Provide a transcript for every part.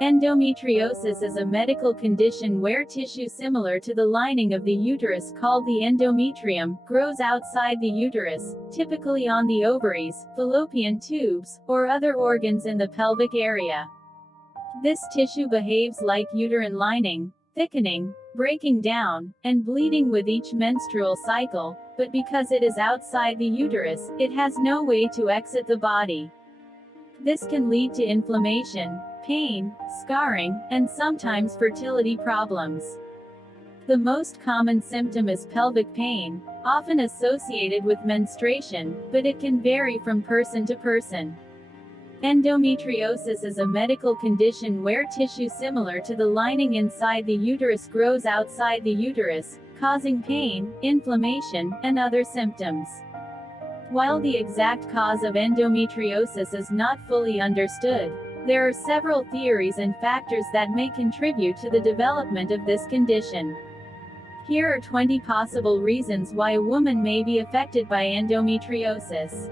Endometriosis is a medical condition where tissue similar to the lining of the uterus called the endometrium grows outside the uterus, typically on the ovaries, fallopian tubes, or other organs in the pelvic area. This tissue behaves like uterine lining, thickening, breaking down, and bleeding with each menstrual cycle, but because it is outside the uterus, it has no way to exit the body. This can lead to inflammation, pain, scarring, and sometimes fertility problems. The most common symptom is pelvic pain, often associated with menstruation, but it can vary from person to person. Endometriosis is a medical condition where tissue similar to the lining inside the uterus grows outside the uterus, causing pain, inflammation, and other symptoms. While the exact cause of endometriosis is not fully understood, there are several theories and factors that may contribute to the development of this condition. Here are 20 possible reasons why a woman may be affected by endometriosis.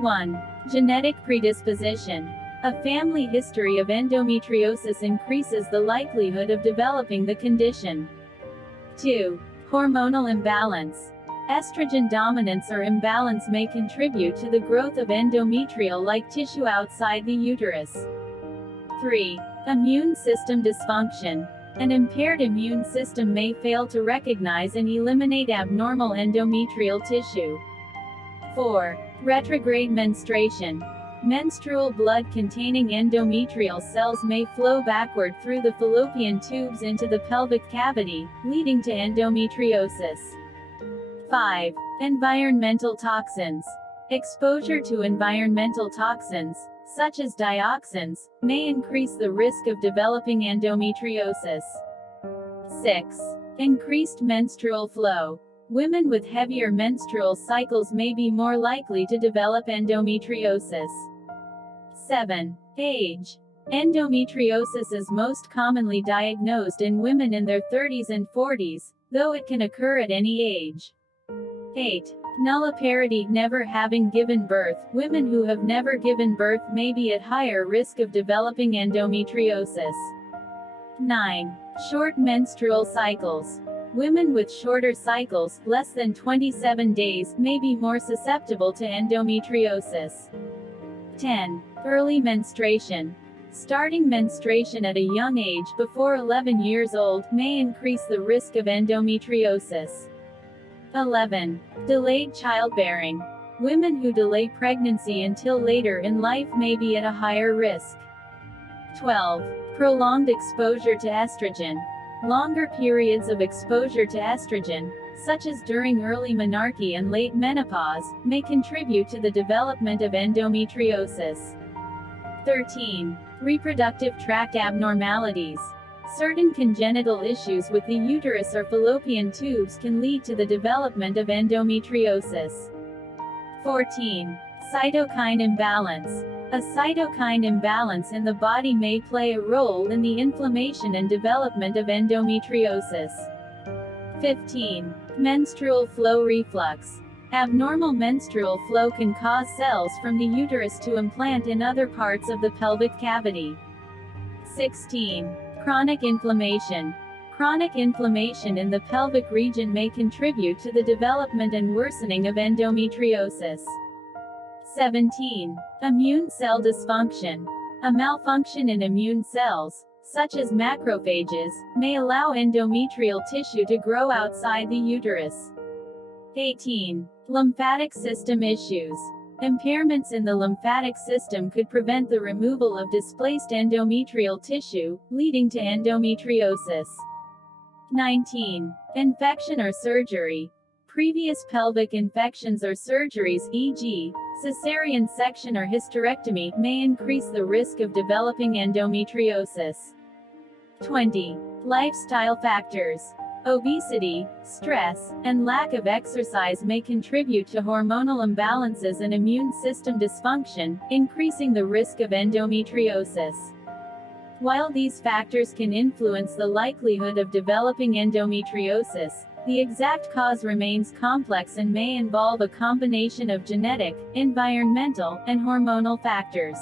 1. Genetic predisposition. A family history of endometriosis increases the likelihood of developing the condition. 2. Hormonal imbalance. Estrogen dominance or imbalance may contribute to the growth of endometrial-like tissue outside the uterus. 3. Immune system dysfunction. An impaired immune system may fail to recognize and eliminate abnormal endometrial tissue. 4. Retrograde menstruation. Menstrual blood containing endometrial cells may flow backward through the fallopian tubes into the pelvic cavity, leading to endometriosis. 5. Environmental toxins. Exposure to environmental toxins, such as dioxins, may increase the risk of developing endometriosis. 6. Increased menstrual flow. Women with heavier menstrual cycles may be more likely to develop endometriosis. 7. Age. Endometriosis is most commonly diagnosed in women in their 30s and 40s, though it can occur at any age. 8. Nulliparity. Never having given birth. Women who have never given birth may be at higher risk of developing endometriosis. 9. Short menstrual cycles. Women with shorter cycles, less than 27 days, may be more susceptible to endometriosis. 10. Early menstruation. Starting menstruation at a young age, before 11 years old, may increase the risk of endometriosis. 11. Delayed childbearing. Women who delay pregnancy until later in life may be at a higher risk. 12. Prolonged exposure to estrogen. Longer periods of exposure to estrogen, such as during early menarche and late menopause, may contribute to the development of endometriosis. 13. Reproductive tract abnormalities. Certain congenital issues with the uterus or fallopian tubes can lead to the development of endometriosis. 14. Cytokine imbalance. A cytokine imbalance in the body may play a role in the inflammation and development of endometriosis. 15. Menstrual flow reflux. Abnormal menstrual flow can cause cells from the uterus to implant in other parts of the pelvic cavity. 16. Chronic inflammation. Chronic inflammation in the pelvic region may contribute to the development and worsening of endometriosis. 17. Immune cell dysfunction. A malfunction in immune cells, such as macrophages, may allow endometrial tissue to grow outside the uterus. 18. Lymphatic system issues. Impairments in the lymphatic system could prevent the removal of displaced endometrial tissue, leading to endometriosis. 19. Infection or surgery. Previous pelvic infections or surgeries, e.g., cesarean section or hysterectomy, may increase the risk of developing endometriosis. 20. Lifestyle factors. Obesity, stress, and lack of exercise may contribute to hormonal imbalances and immune system dysfunction, increasing the risk of endometriosis. While these factors can influence the likelihood of developing endometriosis, the exact cause remains complex and may involve a combination of genetic, environmental, and hormonal factors.